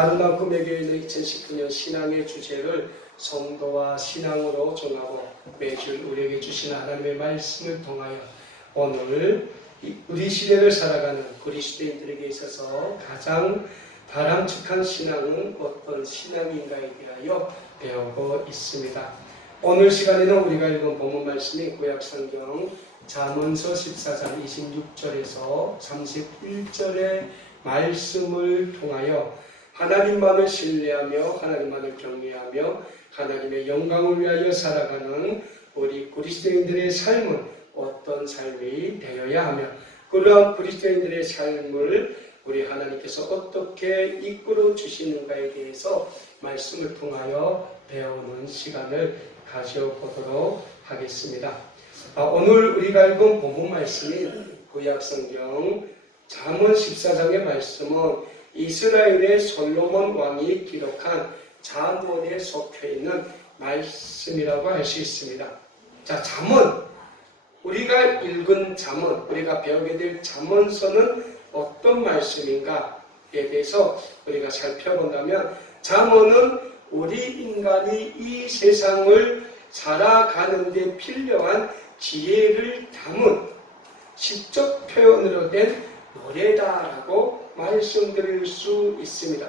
아름다운 꿈의교회는 2019년 신앙의 주제를 성도와 신앙으로 정하고 매주 우리에게 주시는 하나님의 말씀을 통하여 오늘 우리 시대를 살아가는 그리스도인들에게 있어서 가장 바람직한 신앙은 어떤 신앙인가에 대하여 배우고 있습니다. 오늘 시간에는 우리가 읽은 본문 말씀이 구약성경 잠언서 14장 26절에서 31절의 말씀을 통하여 하나님만을 신뢰하며 하나님만을 경외하며 하나님의 영광을 위하여 살아가는 우리 그리스도인들의 삶은 어떤 삶이 되어야 하며 그러한 그리스도인들의 삶을 우리 하나님께서 어떻게 이끌어 주시는가에 대해서 말씀을 통하여 배우는 시간을 가져보도록 하겠습니다. 오늘 우리가 읽은 본문 말씀이 구약성경 잠언 14장의 말씀은 이스라엘의 솔로몬 왕이 기록한 잠언에 속해 있는 말씀이라고 할 수 있습니다. 자, 잠언, 우리가 읽은 잠언, 우리가 배우게 될 잠언서는 어떤 말씀인가에 대해서 우리가 살펴본다면 잠언은 우리 인간이 이 세상을 살아가는 데 필요한 지혜를 담은 시적 표현으로 된 노래다라고 말씀드릴 수 있습니다.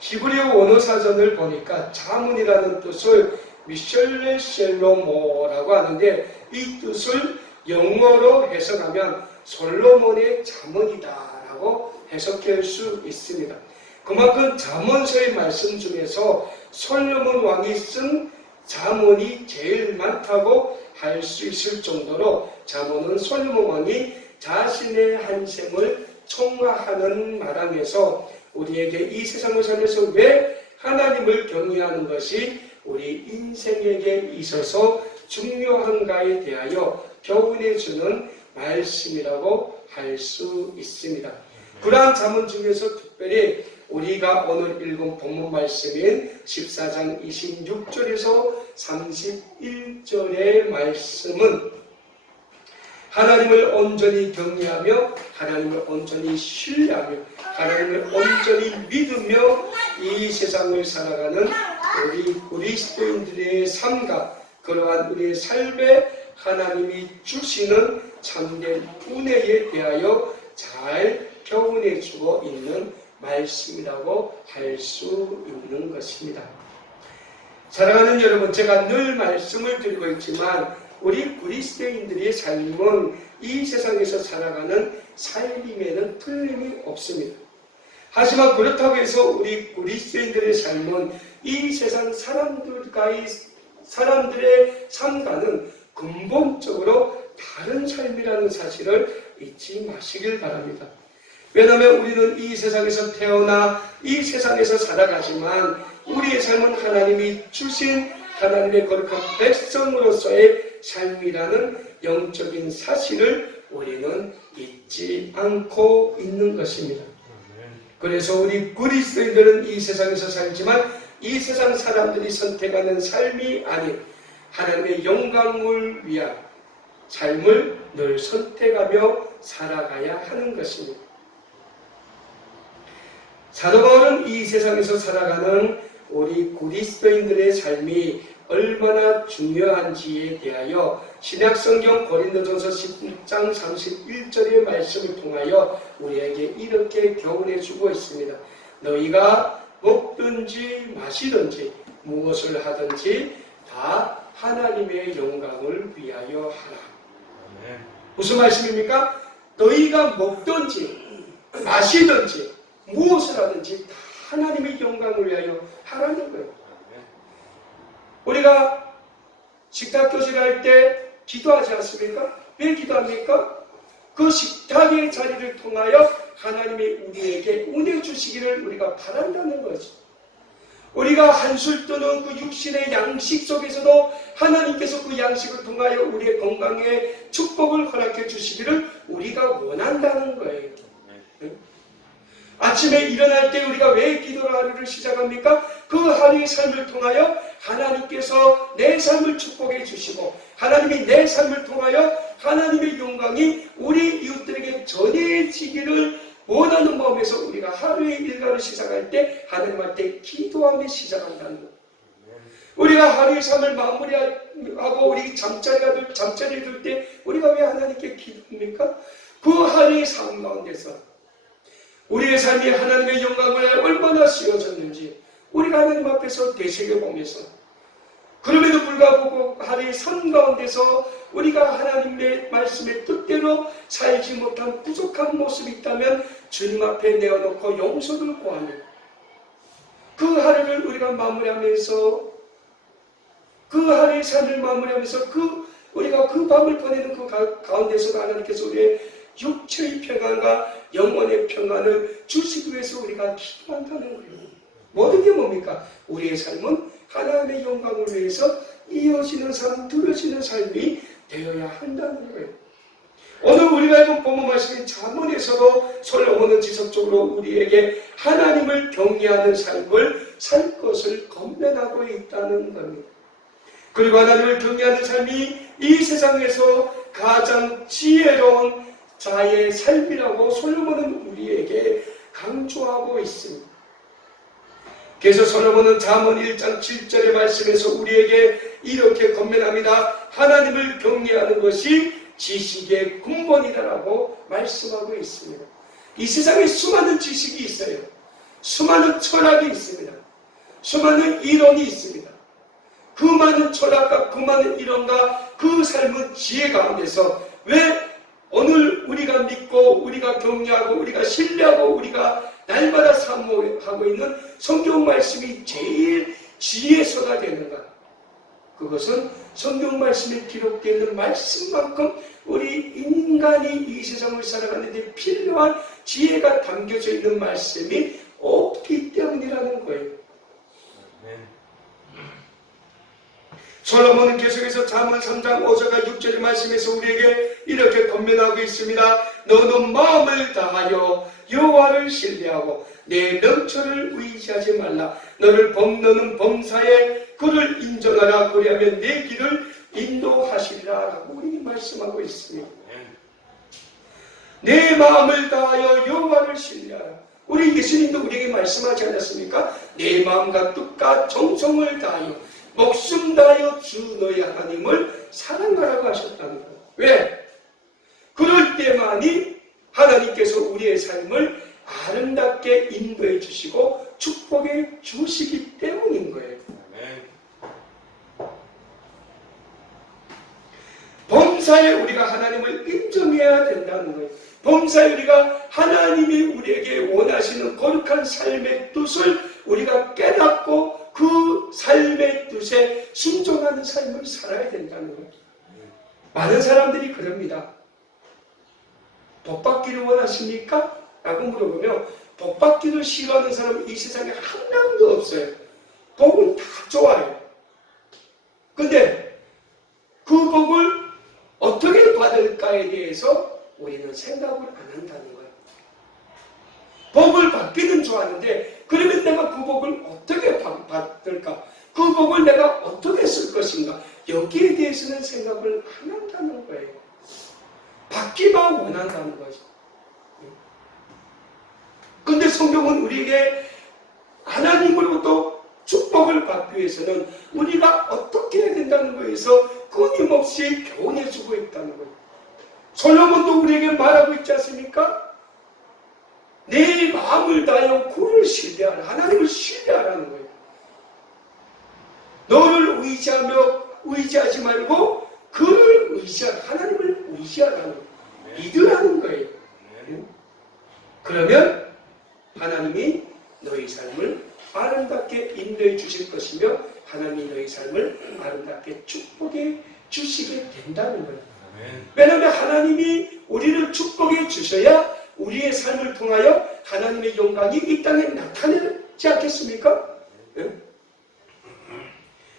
히브리어 원어사전을 보니까 잠언이라는 뜻을 미셸레 셀로모라고 하는데 이 뜻을 영어로 해석하면 솔로몬의 잠언이다라고 해석할 수 있습니다. 그만큼 잠언서의 말씀 중에서 솔로몬 왕이 쓴 잠언이 제일 많다고 할 수 있을 정도로 잠언은 솔로몬 왕이 자신의 한 생을 총화하는 마당에서 우리에게 이 세상을 살면서 왜 하나님을 경외하는 것이 우리 인생에게 있어서 중요한가에 대하여 교훈해 주는 말씀이라고 할 수 있습니다. 그러한 잠언 중에서 특별히 우리가 오늘 읽은 본문 말씀인 14장 26절에서 31절의 말씀은 하나님을 온전히 경외하며 하나님을 온전히 신뢰하며 하나님을 온전히 믿으며 이 세상을 살아가는 우리 그리스도인들의 삶과 그러한 우리의 삶에 하나님이 주시는 참된 은혜에 대하여 잘 교훈해 주고 있는 말씀이라고 할 수 있는 것입니다. 사랑하는 여러분, 제가 늘 말씀을 드리고 있지만 우리 그리스도인들의 삶은 이 세상에서 살아가는 삶임에는 틀림이 없습니다. 하지만 그렇다고 해서 우리 그리스도인들의 삶은 이 세상 사람들의 삶과는 근본적으로 다른 삶이라는 사실을 잊지 마시길 바랍니다. 왜냐하면 우리는 이 세상에서 태어나 이 세상에서 살아가지만 우리의 삶은 하나님이 주신 하나님의 거룩한 백성으로서의 삶이라는 영적인 사실을 우리는 잊지 않고 있는 것입니다. 그래서 우리 그리스도인들은 이 세상에서 살지만 이 세상 사람들이 선택하는 삶이 아닌 하나님의 영광을 위한 삶을 늘 선택하며 살아가야 하는 것입니다. 사도 바울은 이 세상에서 살아가는 우리 그리스도인들의 삶이 얼마나 중요한지에 대하여 신약성경 고린도전서 10장 31절의 말씀을 통하여 우리에게 이렇게 교훈해 주고 있습니다. 너희가 먹든지 마시든지 무엇을 하든지 다 하나님의 영광을 위하여 하라. 무슨 말씀입니까? 너희가 먹든지 마시든지 무엇을 하든지 다 하나님의 영광을 위하여 하라는 거예요. 우리가 식탁교실할 때 기도하지 않습니까? 왜 기도합니까? 그 식탁의 자리를 통하여 하나님이 우리에게 은혜 주시기를 우리가 바란다는 거죠. 우리가 한술 뜨는 그 육신의 양식 속에서도 하나님께서 그 양식을 통하여 우리의 건강에 축복을 허락해 주시기를 우리가 원한다는 거예요. 아침에 일어날 때 우리가 왜 기도를 하루를 시작합니까? 그 하루의 삶을 통하여 하나님께서 내 삶을 축복해 주시고 하나님이 내 삶을 통하여 하나님의 영광이 우리 이웃들에게 전해지기를 원하는 마음에서 우리가 하루의 일과를 시작할 때 하나님한테 기도하며 시작한다는 것. 우리가 하루의 삶을 마무리하고 우리 잠자리에 들 때 우리가 왜 하나님께 기도합니까? 그 하루의 삶 가운데서 우리의 삶이 하나님의 영광을 얼마나 씌워졌는지 우리가 하나님 앞에서 되새겨보면서, 그럼에도 불구하고 하루의 삶 가운데서 우리가 하나님의 말씀의 뜻대로 살지 못한 부족한 모습이 있다면 주님 앞에 내어놓고 용서를 구하며 그 하루를 우리가 마무리하면서, 그 하루의 삶을 마무리하면서 우리가 그 밤을 보내는 그 가운데서 하나님께서 우리의 육체의 평안과 영혼의 평안을 주시기 위해서 우리가 기도한다는 거예요. 모든 게 뭡니까? 우리의 삶은 하나님의 영광을 위해서 이어지는 삶, 두려지는 삶이 되어야 한다는 거예요. 오늘 우리가 읽은 본문 말씀인 잠언에서도 솔로몬은 지속적으로 우리에게 하나님을 경외하는 삶을 살 것을 권면하고 있다는 겁니다. 그리고 하나님을 경외하는 삶이 이 세상에서 가장 지혜로운 자의 삶이라고 솔로몬은 우리에게 강조하고 있습니다. 그래서 솔로몬은 잠언 1장 7절의 말씀에서 우리에게 이렇게 권면합니다. 하나님을 경외하는 것이 지식의 근본이다라고 말씀하고 있습니다. 이 세상에 수많은 지식이 있어요. 수많은 철학이 있습니다. 수많은 이론이 있습니다. 그 많은 철학과 그 많은 이론과 그 삶은 지혜 가운데서 왜 오늘 우리가 믿고 우리가 경외하고 우리가 신뢰하고 우리가 날마다 사모하고 있는 성경 말씀이 제일 지혜서가 되는가? 그것은 성경 말씀에 기록되어 있는 말씀만큼 우리 인간이 이 세상을 살아가는 데 필요한 지혜가 담겨져 있는 말씀이 없기 때문이라는 거예요. 솔로몬은 계속해서 잠언 3장 5절과 6절의 말씀에서 우리에게 이렇게 권면하고 있습니다. 너는 마음을 다하여 여호와를 신뢰하고 내 명철을 의지하지 말라. 너는 범사에 그를 인정하라. 그리하면 내 길을 인도하시리라 라고 우리 말씀하고 있습니다. 내 마음을 다하여 여호와를 신뢰하라. 우리 예수님도 우리에게 말씀하지 않았습니까? 내 마음과 뜻과 정성을 다하여 목숨 다하여 주 너희 하나님을 사랑하라고 하셨다는 거예요. 왜? 그럴 때만이 하나님께서 우리의 삶을 아름답게 인도해 주시고 축복해 주시기 때문인 거예요. 범사에 우리가 하나님을 인정해야 된다는 거예요. 범사에 우리가 하나님이 우리에게 원하시는 거룩한 삶의 뜻을 우리가 깨닫고 그 삶의 뜻에 순종하는 삶을 살아야 된다는 거예요. 많은 사람들이 그럽니다. 복 받기를 원하십니까? 라고 물어보면 복 받기를 싫어하는 사람은 이 세상에 한 명도 없어요. 복은 다 좋아요. 근데 그 복을 어떻게 받을까에 대해서 우리는 생각을 안 한다는 거예요. 복을 받기는 좋아하는데 그러면 내가 그 복을 어떻게 받을까? 그 복을 내가 어떻게 쓸 것인가? 여기에 대해서는 생각을 안 한다는 거예요. 받기만 원한다는 거죠. 근데 성경은 우리에게 하나님으로부터 축복을 받기 위해서는 우리가 어떻게 해야 된다는 거에서 끊임없이 교훈해주고 있다는 거예요. 솔로몬도 우리에게 말하고 있지 않습니까? 내 마음을 다하여 그를 신뢰하라. 하나님을 신뢰하라는 거예요. 너를 의지하지 말고 그를 의지하라. 하나님을 의지하라는 거예요. 믿으라는 거예요. 그러면 하나님이 너희 삶을 아름답게 인도해 주실 것이며 하나님이 너희 삶을 아름답게 축복해 주시게 된다는 거예요. 왜냐하면 하나님이 우리를 축복해 주셔야 우리의 삶을 통하여 하나님의 영광이 이 땅에 나타나지 않겠습니까?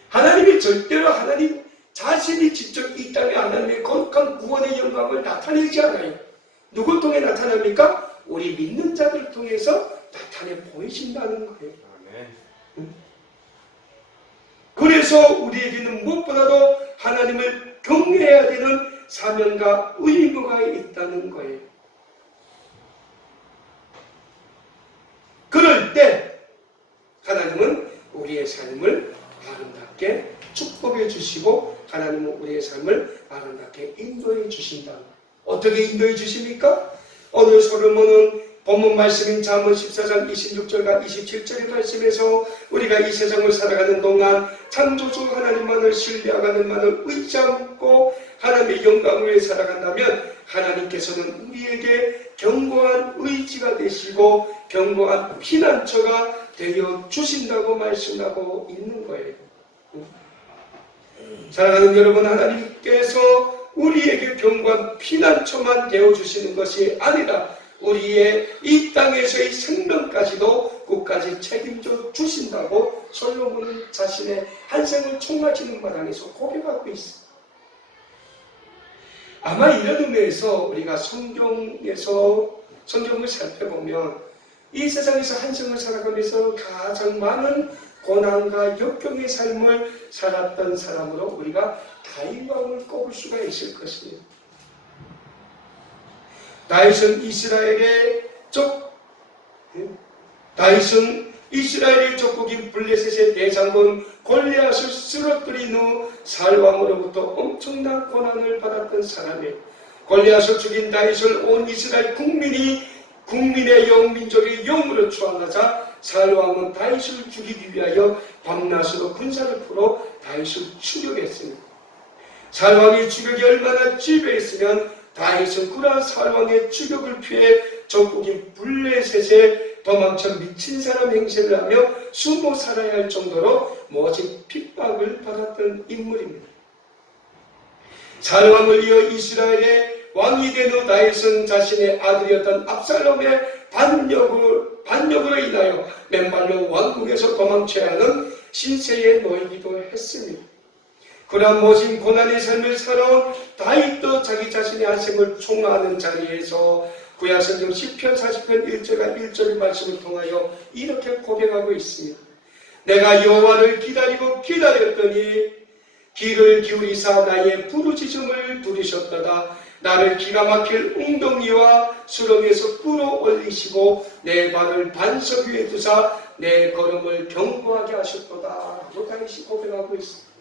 하나님이 절대로 하나님 자신이 직접 이 땅에 하나님의 거룩한 구원의 영광을 나타내지 않아요. 누굴 통해 나타납니까? 우리 믿는 자들 통해서 나타내 보이신다는 거예요. 그래서 우리에게는 무엇보다도 하나님을 경외해야 되는 사명과 의무가 있다는 거예요. 하나님은 우리의 삶을 아름답게 축복해 주시고 하나님은 우리의 삶을 아름답게 인도해 주신다. 어떻게 인도해 주십니까? 오늘 솔로몬은 본문 말씀인 잠언 14장 26절과 27절의 말씀에서 우리가 이 세상을 살아가는 동안 창조주 하나님만을 신뢰하는 만을 의지하고 하나님의 영광을 위해 살아간다면 하나님께서는 우리에게 견고한 의지가 되시고 견고한 피난처가 되어 주신다고 말씀하고 있는 거예요. 사랑하는 여러분, 하나님께서 우리에게 견고한 피난처만 되어주시는 것이 아니라 우리의 이 땅에서의 생명까지도 끝까지 책임져 주신다고 솔로몬은 자신의 한 생을 총괄지는 마당에서 고백하고 있습니다. 아마 이런 의미에서 우리가 성경을 살펴보면 이 세상에서 한 생을 살아가면서 가장 많은 고난과 역경의 삶을 살았던 사람으로 우리가 다윗 왕을 꼽을 수가 있을 것입니다. 다윗은 이스라엘의 족국인 블레셋의 대장군 골리앗을 쓰러뜨린 후 사울왕으로부터 엄청난 고난을 받았던 사람이에요. 골리앗을 죽인 다윗을 온 이스라엘 국민의 민족의 영으로 추앙하자 사울왕은 다윗을 죽이기 위하여 밤낮으로 군사를 풀어 다윗을 추격했습니다. 사울왕의 추격이 얼마나 지배했으면 다윗은 그러한 사울왕의 추격을 피해 족국인 블레셋에 도망쳐 미친 사람 행세를 하며 숨어 살아야 할 정도로 모진 핍박을 받았던 인물입니다. 사울왕을 이어 이스라엘의 왕이 된 후 다윗은 자신의 아들이었던 압살롬의 반역으로 인하여 맨발로 왕궁에서 도망쳐야 하는 신세에 놓이기도 했습니다. 그러한 모진 고난의 삶을 살아온 다윗도 자기 자신의 한 생을 총화하는 자리에서 구약성경 시편 40편 1절과 1절의 말씀을 통하여 이렇게 고백하고 있습니다. 내가 여호와를 기다렸더니 귀를 기울이사 나의 부르짖음을 들으셨도다. 나를 기가 막힐 웅덩이와 수렁에서 끌어올리시고 내 발을 반석 위에 두사 내 걸음을 견고하게 하셨도다. 라고 다윗이 고백하고 있습니다.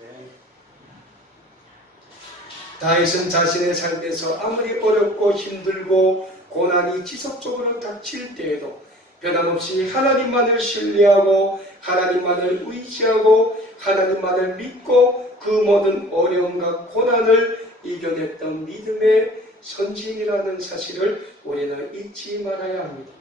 다윗은 자신의 삶에서 아무리 어렵고 힘들고 고난이 지속적으로 닥칠 때에도 변함없이 하나님만을 신뢰하고 하나님만을 의지하고 하나님만을 믿고 그 모든 어려움과 고난을 이겨냈던 믿음의 선진이라는 사실을 우리는 잊지 말아야 합니다.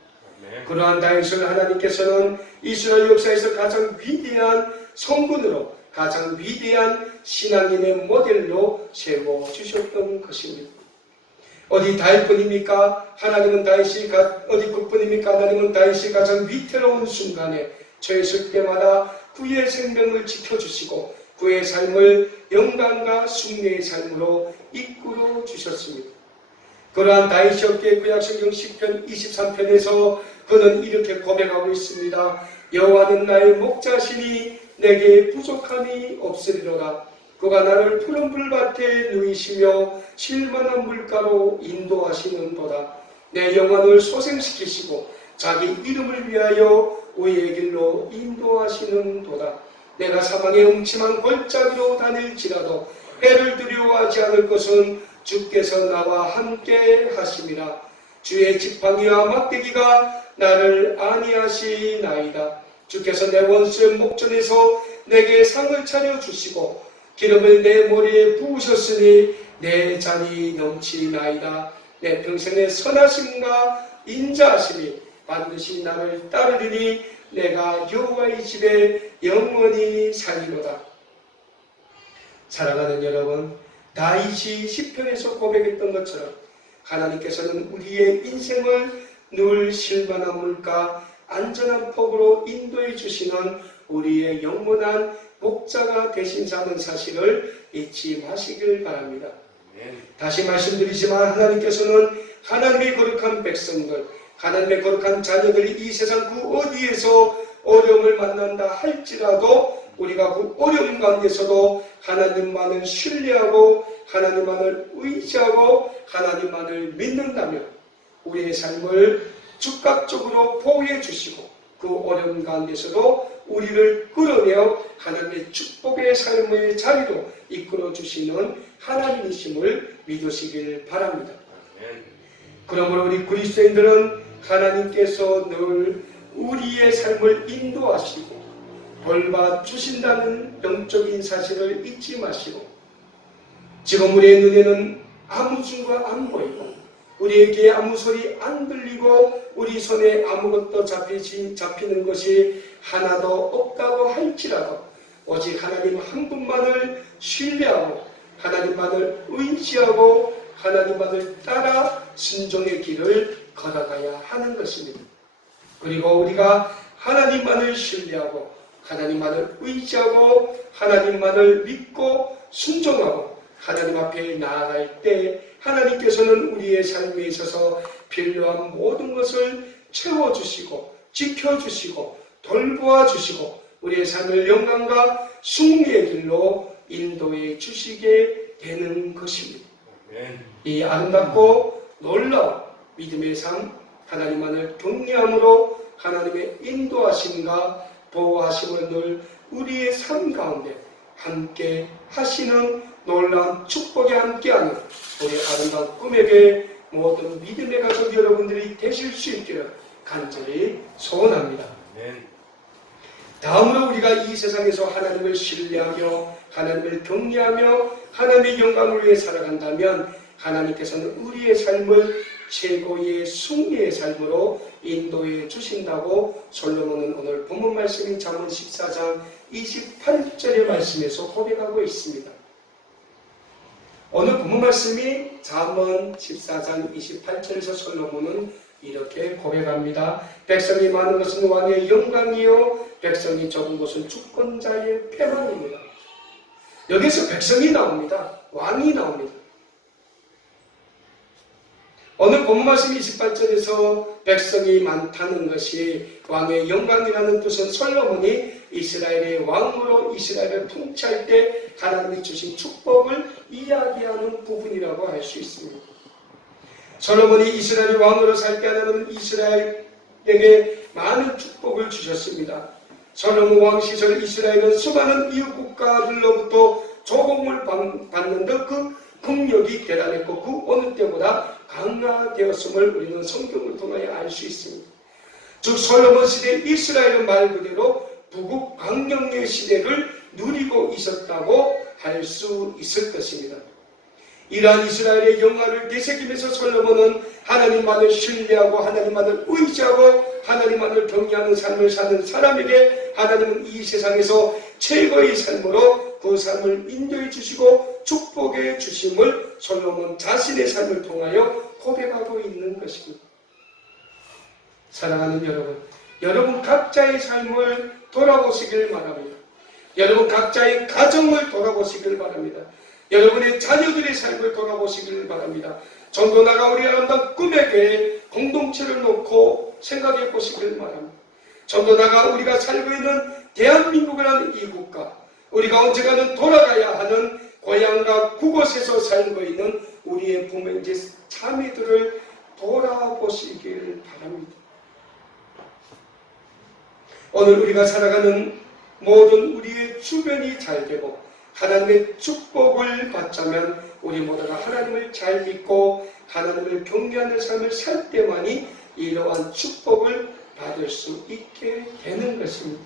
그러한 다윗을 하나님께서는 이스라엘 역사에서 가장 위대한 성군으로 가장 위대한 신앙인의 모델로 세워주셨던 것입니다. 어디 다윗뿐입니까? 하나님은 어디 그뿐입니까? 하나님은 다윗이 가장 위태로운 순간에 처했을 때마다 그의 생명을 지켜주시고 그의 삶을 영광과 승리의 삶으로 이끌어 주셨습니다. 그러한 다윗이었기에 구약성경 10편 23편에서 그는 이렇게 고백하고 있습니다. 여호와는 나의 목자시니 내게 부족함이 없으리로다. 그가 나를 푸른 풀밭에 누이시며 쉴만한 물가로 인도하시는도다. 내 영혼을 소생시키시고 자기 이름을 위하여 의의 길로 인도하시는도다. 내가 사망의 음침한 골짜기로 다닐지라도 해를 두려워하지 않을 것은 주께서 나와 함께 하심이라. 주의 지팡이와 막대기가 나를 안위하시나이다. 주께서 내 원수의 목전에서 내게 상을 차려주시고 기름을 내 머리에 부으셨으니 내 잔이 넘치나이다. 내 평생의 선하심과 인자하심이 반드시 나를 따르리니 내가 여호와의 집에 영원히 살리로다. 사랑하는 여러분, 다윗이 시편에서 고백했던 것처럼 하나님께서는 우리의 인생을 늘 쉴만한 물가 안전한 폭으로 인도해 주시는 우리의 영원한 목자가 되신다는 사실을 잊지 마시길 바랍니다. 다시 말씀드리지만 하나님께서는 하나님의 거룩한 백성들, 하나님의 거룩한 자녀들이 이 세상 그 어디에서 어려움을 만난다 할지라도 우리가 그 어려움 가운데서도 하나님만을 신뢰하고 하나님만을 의지하고 하나님만을 믿는다면 우리의 삶을 즉각적으로 보호해 주시고 그 어려움 가운데서도 우리를 끌어내어 하나님의 축복의 삶의 자리로 이끌어 주시는 하나님이심을 믿으시길 바랍니다. 그러므로 우리 그리스도인들은 하나님께서 늘 우리의 삶을 인도하시고 돌봐주신다는 영적인 사실을 잊지 마시고, 지금 우리의 눈에는 아무 증거 안 보이고 우리의 귀에 아무 소리 안 들리고 우리 손에 아무것도 잡히는 것이 하나도 없다고 할지라도 오직 하나님 한 분만을 신뢰하고 하나님만을 의지하고 하나님만을 따라 순종의 길을 걸어가야 하는 것입니다. 그리고 우리가 하나님만을 신뢰하고 하나님만을 의지하고 하나님만을 믿고 순종하고 하나님 앞에 나아갈 때 하나님께서는 우리의 삶에 있어서 필요한 모든 것을 채워주시고 지켜주시고 돌보아 주시고 우리의 삶을 영광과 승리의 길로 인도해 주시게 되는 것입니다. 이 아름답고 놀라운 믿음의 삶, 하나님만을 경외함으로 하나님의 인도하심과 보호하심을 늘 우리의 삶 가운데 함께 하시는 놀라운 축복에 함께하는 우리 아름다운 꿈에게 모든 믿음의 가족 여러분들이 되실 수 있기를 간절히 소원합니다. 다음으로 우리가 이 세상에서 하나님을 신뢰하며 하나님을 경외하며 하나님의 영광을 위해 살아간다면 하나님께서는 우리의 삶을 최고의 승리의 삶으로 인도해 주신다고 솔로몬은 오늘 본문 말씀인 잠언 14장 28절의 말씀에서 고백하고 있습니다. 오늘 본문 말씀이 잠언 14장 28절에서 솔로몬은 이렇게 고백합니다. 백성이 많은 것은 왕의 영광이요 백성이 적은 것은 주권자의 패망입니다. 여기서 백성이 나옵니다. 왕이 나옵니다. 오늘 본문 말씀 28절에서 백성이 많다는 것이 왕의 영광이라는 뜻은 솔로몬이 이스라엘의 왕으로 이스라엘을 통치할 때 하나님이 주신 축복을 이야기하는 부분이라고 할 수 있습니다. 솔로몬이 이스라엘의 왕으로 살 때 하나님은 이스라엘에게 많은 축복을 주셨습니다. 솔로몬 왕 시절 이스라엘은 수많은 이웃 국가들로부터 조공을 받는 듯 그 국력이 대단했고 그 어느 때보다 강화되었음을 우리는 성경을 통하여 알 수 있습니다. 즉 솔로몬 시대 이스라엘은 말 그대로 북극 강령의 시대를 누리고 있었다고 할 수 있을 것입니다. 이러한 이스라엘의 영화를 되새기면서 솔로몬은 하나님만을 신뢰하고 하나님만을 의지하고 하나님만을 경외하는 삶을 사는 사람에게 하나님은 이 세상에서 최고의 삶으로 그 삶을 인도해 주시고 축복해 주심을 솔로몬 자신의 삶을 통하여 고백하고 있는 것입니다. 사랑하는 여러분, 여러분 각자의 삶을 돌아보시길 바랍니다. 여러분 각자의 가정을 돌아보시길 바랍니다. 여러분의 자녀들의 삶을 돌아보시길 바랍니다. 전도 나가 우리 아름다운 꿈의 교회 공동체를 놓고 생각해 보시길 바랍니다. 전도 나가 우리가 살고 있는 대한민국이라는 이 국가, 우리가 언젠가는 돌아가야 하는 고향과 그곳에서 살고 있는 우리의 부모님들 자매들을 돌아보시길 바랍니다. 오늘 우리가 살아가는 모든 우리의 주변이 잘 되고 하나님의 축복을 받자면 우리 모두가 하나님을 잘 믿고 하나님을 경외하는 삶을 살 때만이 이러한 축복을 받을 수 있게 되는 것입니다.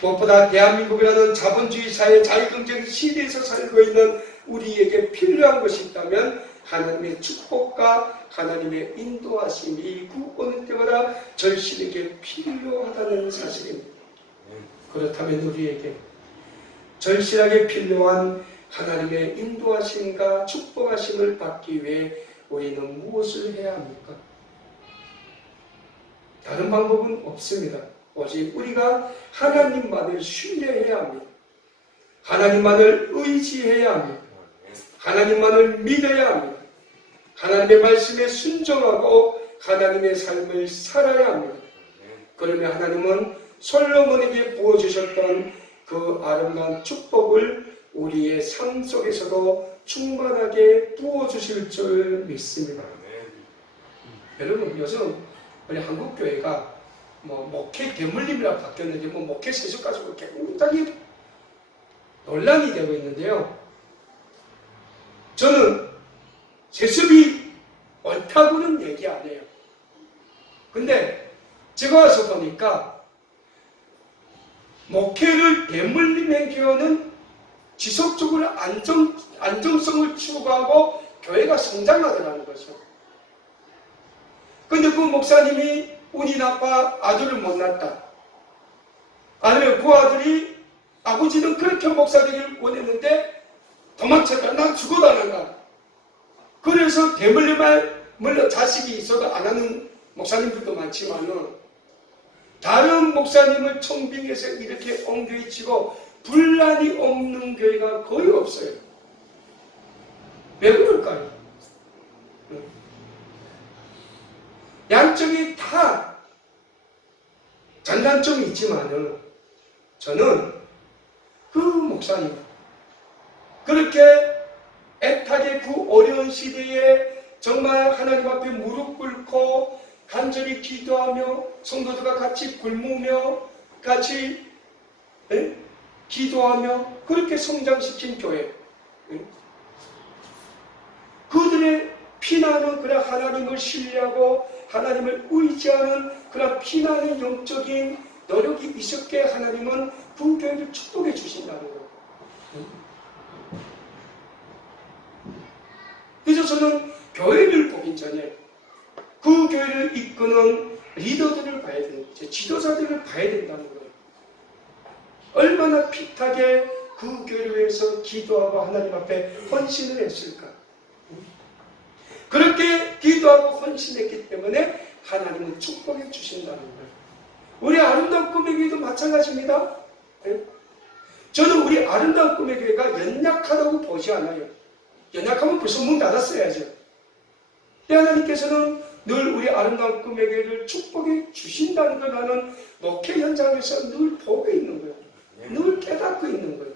무엇보다 대한민국이라는 자본주의 사회 자유경쟁 시대에서 살고 있는 우리에게 필요한 것이 있다면 하나님의 축복과 하나님의 인도하심이 그 어느 때마다 절실하게 필요하다는 사실입니다. 그렇다면 우리에게 절실하게 필요한 하나님의 인도하심과 축복하심을 받기 위해 우리는 무엇을 해야 합니까? 다른 방법은 없습니다. 오직 우리가 하나님만을 신뢰해야 합니다. 하나님만을 의지해야 합니다. 하나님만을 믿어야 합니다. 하나님의 말씀에 순종하고 하나님의 삶을 살아야 합니다. 그러면 하나님은 솔로몬에게 부어주셨던 그 아름다운 축복을 우리의 삶 속에서도 충만하게 부어주실 줄 믿습니다. 여러분, 요즘 우리 한국교회가 목회 대물림이라고 바뀌었는지 목회 세습 가지고 굉장히 논란이 되고 있는데요. 저는 세습이 옳다고는 얘기 안 해요. 근데 제가 와서 보니까 목회를 대물림의 교회는 지속적으로 안정성을 추구하고 교회가 성장하더라는 거죠. 근데 그 목사님이 운이 나빠 아들을 못 낳았다. 아니면 그 아들이 아버지는 그렇게 목사 되기를 원했는데 도망쳤다. 난 죽어도 안 한다. 그래서 대물림을 물론 자식이 있어도 안 하는 목사님들도 많지만은 다른 목사님을 청빙해서 이렇게 옹교에 치고 분란이 없는 교회가 거의 없어요. 왜 그럴까요? 양쪽이 다 장단점이 있지만은 저는 그 목사님 그렇게 애타게 그 어려운 시대에 정말 하나님 앞에 무릎 꿇고 간절히 기도하며 성도들과 같이 굶으며 같이 기도하며 그렇게 성장시킨 교회. 그들의 피나는 그런 하나님을 신뢰하고 하나님을 의지하는 그런 피나는 영적인 노력이 있었기에 하나님은 그 교회를 축복해 주신다는 거예요. 그래서 저는 교회를 보기 전에 그 교회를 이끄는 리더들을 봐야 되는 거죠. 지도자들을 봐야 된다는 거예요. 얼마나 핏하게 그 교회를 위해서 기도하고 하나님 앞에 헌신을 했을까. 그렇게 기도하고 헌신했기 때문에 하나님은 축복해 주신다는 거예요. 우리 아름다운 꿈의 교회도 마찬가지입니다. 저는 우리 아름다운 꿈의 교회가 연약하다고 보지 않아요. 연약하면 벌써 문 닫았어야죠. 하나님께서는 늘 우리 아름다운 꿈의 교회를 축복해 주신다는 걸 나는 목회 현장에서 늘 보고 있는 거예요. 늘 깨닫고 있는 거예요.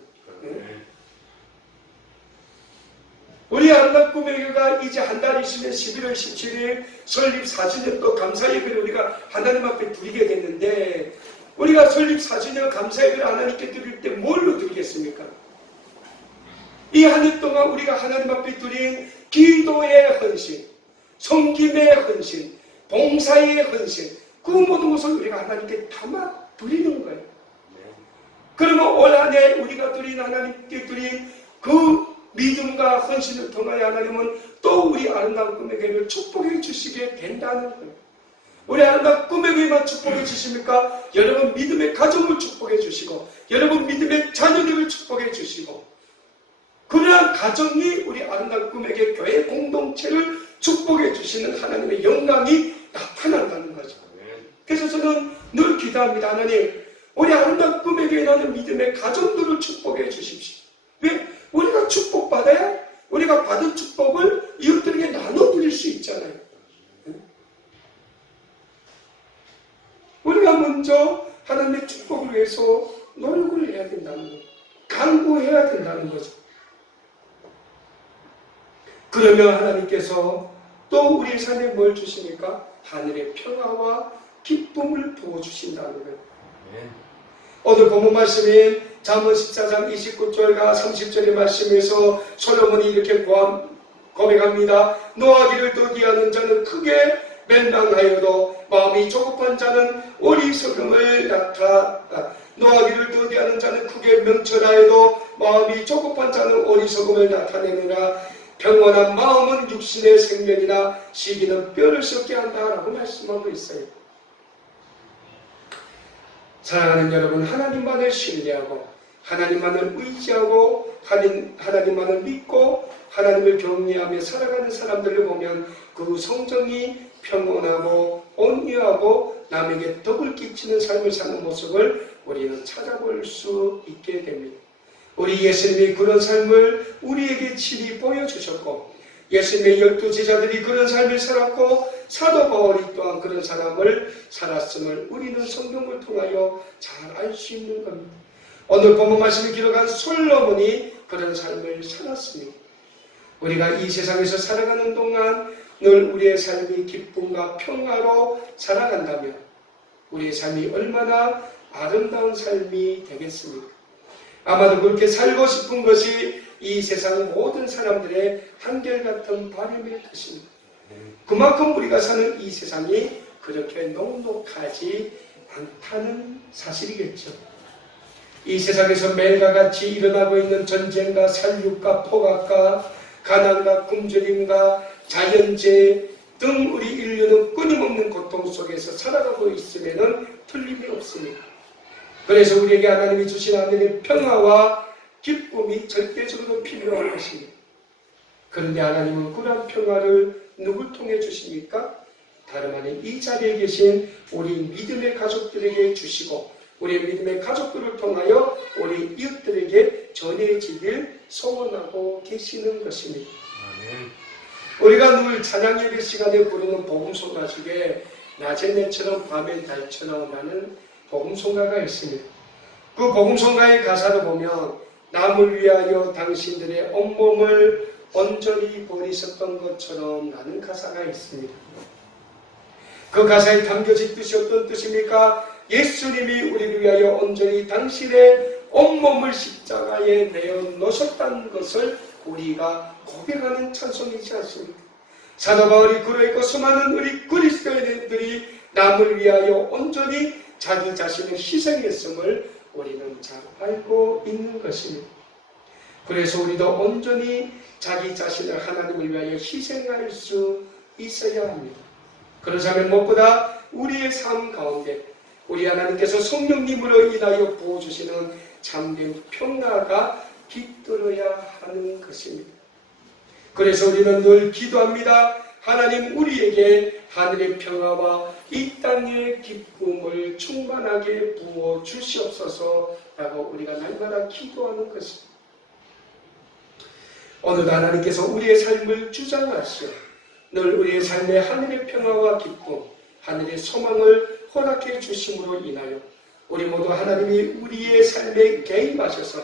우리 아름다운 꿈의 교회가 이제 한 달 있으면 11월 17일 설립 4주년 또 감사 예배를 우리가 하나님 앞에 드리게 됐는데 우리가 설립 4주년 감사 예배를 하나님께 드릴 때 뭘로 드리겠습니까? 이 한 해 동안 우리가 하나님 앞에 드린 기도의 헌신, 섬김의 헌신, 봉사의 헌신, 그 모든 것을 우리가 하나님께 담아 드리는 거예요. 그러면 올 한 해 우리가 드린 하나님께 드린 그 믿음과 헌신을 통하여 하나님은 또 우리 아름다운 꿈의 교회를 축복해 주시게 된다는 거예요. 우리 아름다운 꿈의 교회만 축복해 주십니까? 여러분 믿음의 가정을 축복해 주시고 여러분 믿음의 자녀들을 축복해 주시고 그러한 가정이 우리 아름다운 꿈의 교회 공동체를 축복해 주시는 하나님의 영광이 나타난다는 거죠. 그래서 저는 늘 기도합니다. 하나님 우리 아름다운 꿈의 교회라는 믿음의 가정들을 축복해 주십시오. 왜? 우리가 축복받아야 우리가 받은 축복을 이웃들에게 나눠드릴 수 있잖아요. 우리가 먼저 하나님의 축복을 위해서 노력을 해야 된다는 거예요. 강구해야 된다는 거죠. 그러면 하나님께서 또 우리 삶에 뭘 주십니까? 하늘의 평화와 기쁨을 부어주신다는 거예요. 오늘 본문 말씀인 잠언 14장 29절과 30절의 말씀에서 솔로몬이 이렇게 고백합니다. 노하기를 더디하는 자는 크게 맹랑하여도 마음이 조급한 자는 어리석음을 노하기를 더디하는 자는 크게 명철하여도 마음이 조급한 자는 어리석음을 나타내느라 평온한 마음은 육신의 생명이나 시기는 뼈를 썩게 한다라고 말씀하고 있어요. 사랑하는 여러분, 하나님만을 신뢰하고 하나님만을 의지하고 하나님만을 믿고 하나님을 경외하며 살아가는 사람들을 보면 그 성정이 평온하고 온유하고 남에게 덕을 끼치는 삶을 사는 모습을 우리는 찾아볼 수 있게 됩니다. 우리 예수님이 그런 삶을 우리에게 친히 보여주셨고 예수님의 12제자들이 그런 삶을 살았고 사도 바울이 또한 그런 사람을 살았음을 우리는 성경을 통하여 잘 알 수 있는 겁니다. 오늘 본문 말씀을 기록한 솔로몬이 그런 삶을 살았습니다. 우리가 이 세상에서 살아가는 동안 늘 우리의 삶이 기쁨과 평화로 살아간다면 우리의 삶이 얼마나 아름다운 삶이 되겠습니까? 아마도 그렇게 살고 싶은 것이 이 세상 모든 사람들의 한결같은 바람일 것입니다. 그만큼 우리가 사는 이 세상이 그렇게 녹록하지 않다는 사실이겠죠. 이 세상에서 매일과 같이 일어나고 있는 전쟁과 살육과 폭악과 가난과 굶주림과 자연재해 등 우리 인류는 끊임없는 고통 속에서 살아가고 있음에는 틀림이 없습니다. 그래서 우리에게 하나님이 주신 하나님의 평화와 기쁨이 절대적으로 필요한 것입니다. 그런데 하나님은 그러한 평화를 누굴 통해 주십니까? 다름 아닌 이 자리에 계신 우리 믿음의 가족들에게 주시고 우리의 믿음의 가족들을 통하여 우리 이웃들에게 전해지길 소원하고 계시는 것입니다. 우리가 늘 찬양 예배 시간에 부르는 복음송가 중에 낮엔 해처럼 밤엔 달처럼 라는 복음송가가 있습니다. 그 복음송가의 가사를 보면 남을 위하여 당신들의 온몸을 온전히 버리셨던 것처럼 라는 가사가 있습니다. 그 가사에 담겨진 뜻이 어떤 뜻입니까? 예수님이 우리를 위하여 온전히 당신의 온몸을 십자가에 내어놓으셨다는 것을 우리가 고백하는 찬송이지 않습니까? 사도 바울이 그러했고 수많은 우리 그리스도인들이 남을 위하여 온전히 자기 자신을 희생했음을 우리는 잘 알고 있는 것입니다. 그래서 우리도 온전히 자기 자신을 하나님을 위하여 희생할 수 있어야 합니다. 그러자면 무엇보다 우리의 삶 가운데 우리 하나님께서 성령님으로 인하여 부어주시는 참된 평화가 깃들어야 하는 것입니다. 그래서 우리는 늘 기도합니다. 하나님 우리에게 하늘의 평화와 이 땅의 기쁨을 충만하게 부어 주시옵소서라고 우리가 날마다 기도하는 것입니다. 오늘도 하나님께서 우리의 삶을 주장하시어 늘 우리의 삶에 하늘의 평화와 기쁨, 하늘의 소망을 허락해 주심으로 인하여 우리 모두 하나님이 우리의 삶에 개입하셔서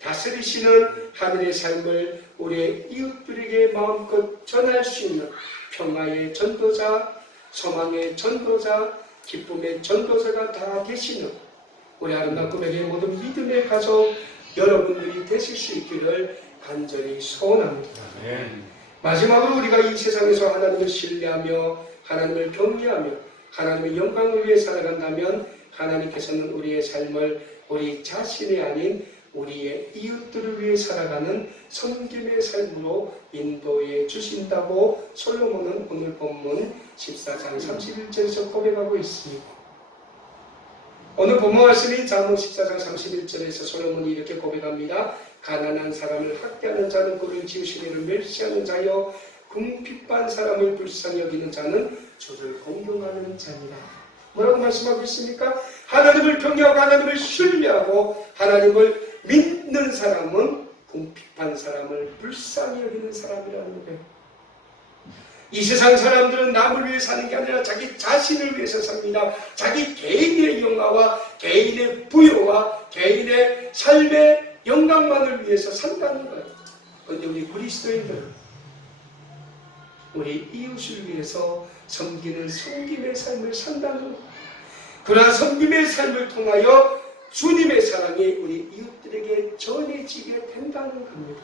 다스리시는 하늘의 삶을 우리의 이웃들에게 마음껏 전할 수 있는 평화의 전도자, 소망의 전도자, 기쁨의 전도자가 다 되시는 우리 아름다운 꿈에게 모든 믿음의 가족 여러분들이 되실 수 있기를 간절히 소원합니다. 마지막으로 우리가 이 세상에서 하나님을 신뢰하며 하나님을 경외하며 하나님의 영광을 위해 살아간다면 하나님께서는 우리의 삶을 우리 자신이 아닌 우리의 이웃들을 위해 살아가는 섬김의 삶으로 인도해 주신다고 솔로몬은 오늘 본문 14장 31절에서 고백하고 있습니다. 오늘 본문 말씀이 잠언 14장 31절에서 솔로몬이 이렇게 고백합니다. 가난한 사람을 학대하는 자는 그를 지으시기를 멸시하는 자여 궁핍한 사람을 불쌍히 여기는 자는 주를 공경하는 자니라. 뭐라고 말씀하고 있습니까? 하나님을 경외하고 하나님을 신뢰하고 하나님을 믿는 사람은 궁핍한 사람을 불쌍히 여기는 사람이라는 거예요. 이 세상 사람들은 남을 위해 사는 게 아니라 자기 자신을 위해서 삽니다. 자기 개인의 영화와 개인의 부여와 개인의 삶의 영광만을 위해서 산다는 거예요. 그런데 우리 그리스도인들 우리 이웃을 위해서 섬기는 섬김의 삶을 산다는 거예요. 그러한 섬김의 삶을 통하여 주님의 사랑이 우리 이웃들에게 전해지게 된다는 겁니다.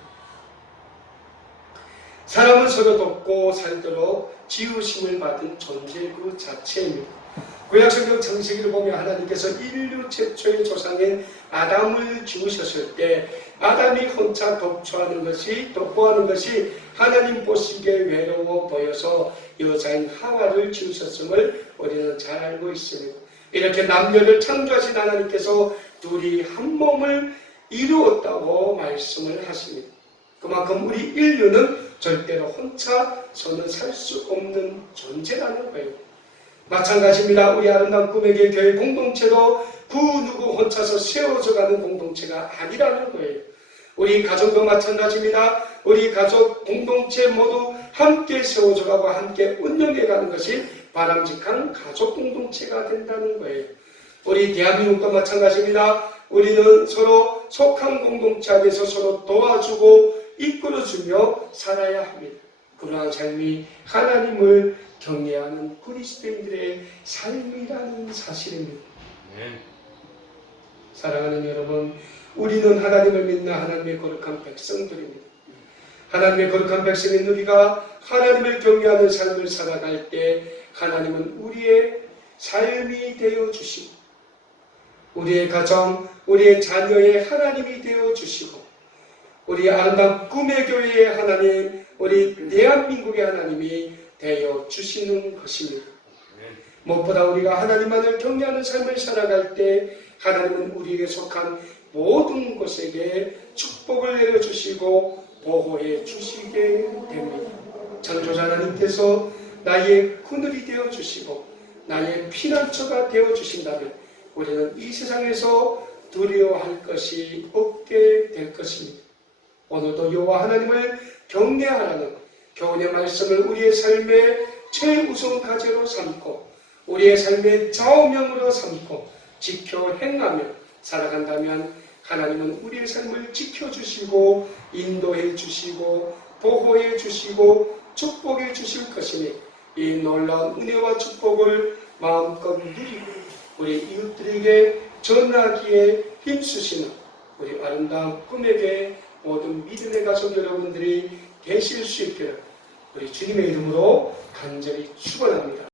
사람은 서로 돕고 살도록 지으심을 받은 존재 그 자체입니다. 구약성경 창세기를 보면 하나님께서 인류 최초의 조상인 아담을 지으셨을 때 아담이 혼자 독초하는 것이 하나님 보시기에 외로워 보여서 여자인 하와를 지으셨음을 우리는 잘 알고 있습니다. 이렇게 남녀를 창조하신 하나님께서 둘이 한 몸을 이루었다고 말씀을 하십니다. 그만큼 우리 인류는 절대로 혼자서는 살 수 없는 존재라는 거예요. 마찬가지입니다. 우리 아름다운 꿈에게 교회 공동체도 그 누구 혼자서 세워져가는 공동체가 아니라는 거예요. 우리 가정도 마찬가지입니다. 우리 가족 공동체 모두 함께 세워져가고 함께 운영해가는 것이 바람직한 가족 공동체가 된다는 거예요. 우리 대한민국도 마찬가지입니다. 우리는 서로 속한 공동체 안에서 서로 도와주고 이끌어주며 살아야 합니다. 그러한 삶이 하나님을 경외하는 그리스도인들의 삶이라는 사실입니다. 사랑하는 여러분, 우리는 하나님을 믿는 하나님의 거룩한 백성들입니다. 하나님의 거룩한 백성인 우리가 하나님을 경외하는 삶을 살아갈 때 하나님은 우리의 삶이 되어주시고 우리의 가정, 우리의 자녀의 하나님이 되어주시고 우리 아름다운 꿈의 교회의 하나님, 우리 대한민국의 하나님이 되어주시는 것입니다. 무엇보다 우리가 하나님만을 경외하는 삶을 살아갈 때 하나님은 우리에게 속한 모든 곳에게 축복을 내려주시고 보호해 주시게 됩니다. 창조자 하나님께서 나의 그늘이 되어주시고 나의 피난처가 되어주신다면 우리는 이 세상에서 두려워할 것이 없게 될 것입니다. 오늘도 여호와 하나님을 경외하라는 교훈의 말씀을 우리의 삶의 최우선 과제로 삼고 우리의 삶의 좌우명으로 삼고 지켜 행하며 살아간다면 하나님은 우리의 삶을 지켜주시고 인도해 주시고 보호해 주시고 축복해 주실 것이니 이 놀라운 은혜와 축복을 마음껏 누리고 우리 이웃들에게 전하기에 힘쓰시는 우리 아름다운 꿈에게 모든 믿음의 가족 여러분들이 되실 수 있기를 우리 주님의 이름으로 간절히 축원합니다.